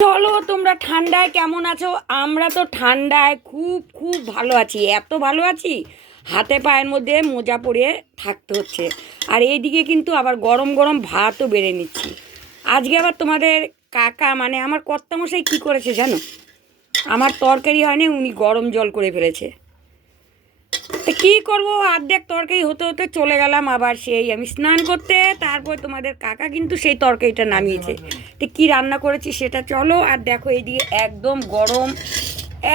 চলো, তোমরা ঠান্ডায় কেমন আছো? আমরা তো ঠান্ডায় খুব খুব ভালো আছি। এত ভালো আছি, হাতে পায়ের মধ্যে মোজা পরে থাকতে হচ্ছে। আর এইদিকে কিন্তু আবার গরম গরম ভাতও বেড়ে নিচ্ছি। আজকে আবার তোমাদের কাকা মানে আমার কর্তামশাই কী করেছে জানো? আমার তরকারি হয়নি, উনি গরম জল করে ফেলেছে। তা কী করব? অর্ধেক তরকারি হতে হতে চলে গেলাম আবার সেই আমি স্নান করতে, তারপর তোমাদের কাকা কিন্তু সেই তরকারিটা নামিয়েছে। তো কী রান্না করেছি সেটা চলো, আর দেখো এইদিকে একদম গরম,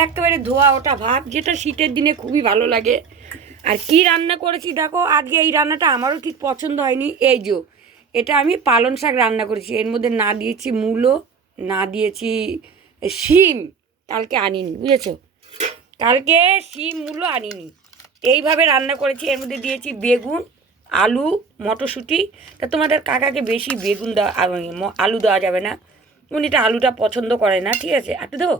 একেবারে ধোয়া ওটা ভাত, যেটা শীতের দিনে খুবই ভালো লাগে। আর কি রান্না করেছি দেখো, আজকে এই রান্নাটা আমারও ঠিক পছন্দ হয়নি, এই যে এটা আমি পালং শাক রান্না করেছি, এর মধ্যে না দিয়েছি মূলো, না দিয়েছি শিম, কালকে আনিনি, বুঝেছ? কালকে শিম, মূলো আনিনি। এইভাবে রান্না করেছি। এর মধ্যে দিয়েছি বেগুন আলু মটরশুঁটি। তা তোমাদের কাকাকে বেশি বেগুন দেওয়া আলু দেওয়া যাবে না। উনি এটা আলুটা পছন্দ করে না ঠিক আছে? একটু দেবো?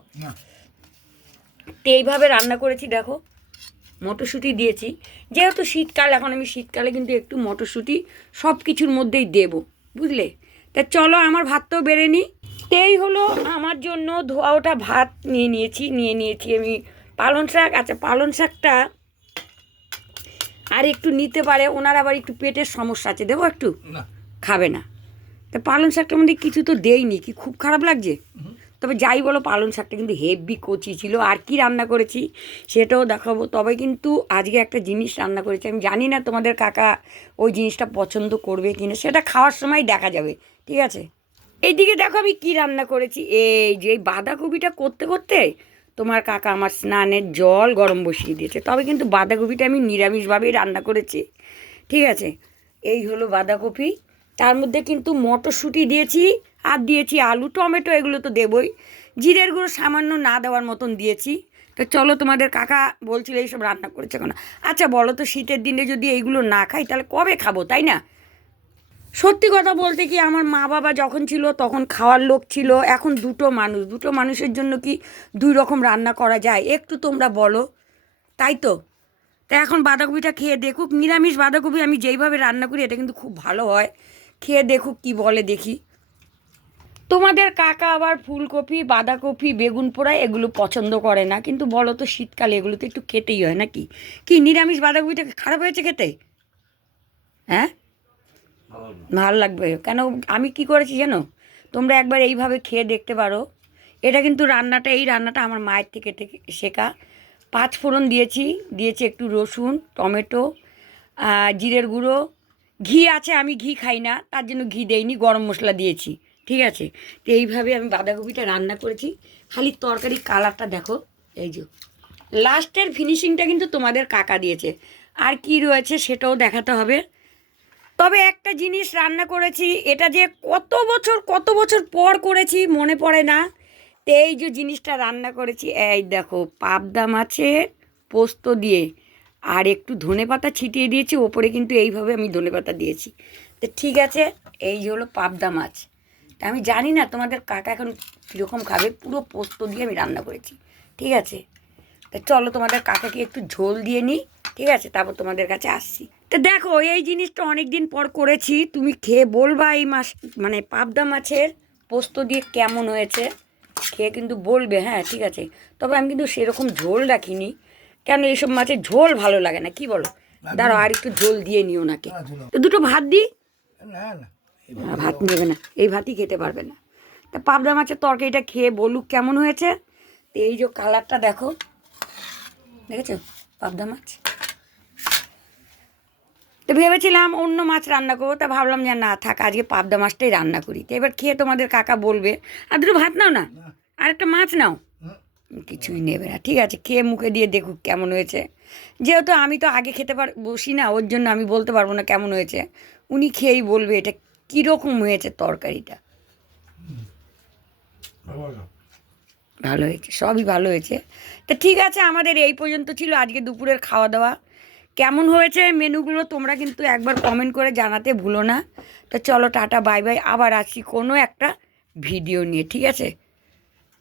তো এইভাবে রান্না করেছি দেখো। মটরশুঁটি দিয়েছি। যেহেতু শীতকাল এখন আমি শীতকালে কিন্তু একটু মটরশুঁটি সব কিছুর মধ্যেই দেবো বুঝলে? তা চলো আমার ভাতটাও বেড়ে নিই। তেই হলো আমার জন্য ধোয়া ওটা ভাত নিয়ে নিয়েছি নিয়ে নিয়েছি আমি পালং শাক। আচ্ছা পালং শাকটা আর একটু নিতে পারে ওনার আবার একটু পেটের সমস্যা আছে দেবো একটু? খাবে না। তা পালং শাকটার মধ্যে কিছু তো দেইনি কি খুব খারাপ লাগছে? তবে যাই বলো পালং শাকটা কিন্তু হেভি কচি ছিল আর কি রান্না করেছি সেটাও দেখাবো। তবে কিন্তু আজকে একটা জিনিস রান্না করেছি আমি জানি না তোমাদের কাকা ওই জিনিসটা পছন্দ করবে কিনা সেটা খাওয়ার সময় দেখা যাবে ঠিক আছে? এইদিকে দেখো আমি কি রান্না করেছি এই যে এই বাঁধাকপিটা করতে করতে তোমার কাকা আমার স্নানের জল গরম বসিয়ে দিয়েছে। তবে কিন্তু বাঁধাকপিটা আমি নিরামিষভাবেই রান্না করেছি। ঠিক আছে? এই হলো বাঁধাকপি। তার মধ্যে কিন্তু মটরশুঁটি দিয়েছি আর দিয়েছি আলু, টমেটো এগুলো তো দেবই। জিরের গুঁড়ো সামান্য না দেওয়ার মতন দিয়েছি। তো চলো তোমাদের কাকা বলছিল এইসব রান্না করেছে কেন? আচ্ছা বলো তো শীতের দিনে যদি এইগুলো না খাই তাহলে কবে খাব, তাই না? সত্যি কথা বলতে কি আমার মা বাবা যখন ছিল তখন খাওয়ার লোক ছিল। এখন দুটো মানুষ, দুটো মানুষের জন্য কি দুই রকম রান্না করা যায়? একটু তোমরা বলো। তাই তো? তা এখন বাঁধাকপিটা খেয়ে দেখুক। নিরামিষ বাঁধাকপি আমি যেইভাবে রান্না করি, এটা কিন্তু খুব ভালো হয়। খেয়ে দেখুক কি বলে দেখি। তোমাদের কাকা আবার ফুলকপি, বাঁধাকপি, বেগুন পোড়া এগুলো পছন্দ করে না। কিন্তু বলো তো শীতকালে এগুলো তো একটু খেতেই হয় নাকি? কি নিরামিষ বাঁধাকপিটা খারাপ হয়েছে খেতে? হ্যাঁ? ভালো লাগবে। কেন, আমি কি করেছি জানো? তোমরা একবার এইভাবে খেয়ে দেখতে পারো। এটা কিন্তু রান্নাটা, এই রান্নাটা আমার মায়ের থেকে থেকে শেখা। পাঁচ ফোড়ন দিয়েছি দিয়েছি একটু রসুন, টমেটো জিরের গুঁড়ো। ঘি আছে, আমি ঘি খাই না, তার জন্য ঘি দেইনি, গরম মশলা দিয়েছি, ঠিক আছে? তো এইভাবে আমি বাঁধাকপিটা রান্না করেছি। খালি তরকারি কালারটা দেখো, এই যে। লাস্টের ফিনিশিংটা কিন্তু তোমাদের কাকা দিয়েছে। আর কি রয়েছে সেটাও দেখাতে হবে। তবে একটা জিনিস রান্না করেছি, এটা যে কত বছর কত বছর পর করেছি মনে পড়ে না। তো এই যে জিনিসটা রান্না করেছি, এই দেখো পাবদা মাছের পোস্ত দিয়ে, আর একটু ধনে পাতা ছিটিয়ে দিয়েছি, ওপরে কিন্তু এইভাবে আমি ধনে পাতা দিয়েছি। তো ঠিক আছে, এই যে হলো পাবদা মাছ। তা আমি জানি না তোমাদের কাকা এখন কীরকম খাবে, পুরো পোস্ত দিয়ে আমি রান্না করেছি। ঠিক আছে, তা চলো তোমাদের কাকাকে একটু ঝোল দিয়ে নিই, ঠিক আছে, তারপর তোমাদের কাছে আসছি। তো দেখো এই জিনিসটা অনেক দিন পর করেছি। তুমি খেয়ে বলবা এই মাছ মানে পাবদা মাছের পোস্ত দিয়ে কেমন হয়েছে? খেয়ে কিন্তু বলবে হ্যাঁ ঠিক আছে। তবে আমি কিন্তু সেরকম ঝোল রাখিনি। কেন এইসব মাছের ঝোল ভালো লাগে না কি বলো? দাঁড়াও আর একটু ঝোল দিয়ে নিও ওনাকে। তো দুটো ভাত দিই না না না, ভাত নেবে না এই ভাতই খেতে পারবে না। তা পাবদা মাছের তরকারিটা খেয়ে বলুক কেমন হয়েছে? তো এই যে কালারটা দেখো দেখেছ? পাবদা মাছ? তো ভেবেছিলাম অন্য মাছ রান্না করব তা ভাবলাম যে না থাক আজকে পাবদা মাছটাই রান্না করি। তো এবার খেয়ে তোমাদের কাকা বলবে আর দুটো ভাত নাও না? আর একটা মাছ নাও? কিছুই নেবে না ঠিক আছে খেয়ে মুখে দিয়ে দেখুক কেমন হয়েছে। যেহেতু আমি তো আগে খেতে পার বসি না ওর জন্য আমি বলতে পারব না কেমন হয়েছে। উনি খেয়েই বলবে এটা কীরকম হয়েছে তরকারিটা। ভালো হয়েছে? সবই ভালো হয়েছে। তা ঠিক আছে আমাদের এই পর্যন্ত ছিল আজকে দুপুরের খাওয়া দাওয়া। কেমন হয়েছে মেনুগুলো তোমরা কিন্তু একবার কমেন্ট করে জানাতে ভুলো না। তো চলো টাটা বাই বাই আবার আসি কোনো একটা ভিডিও নিয়ে, ঠিক আছে?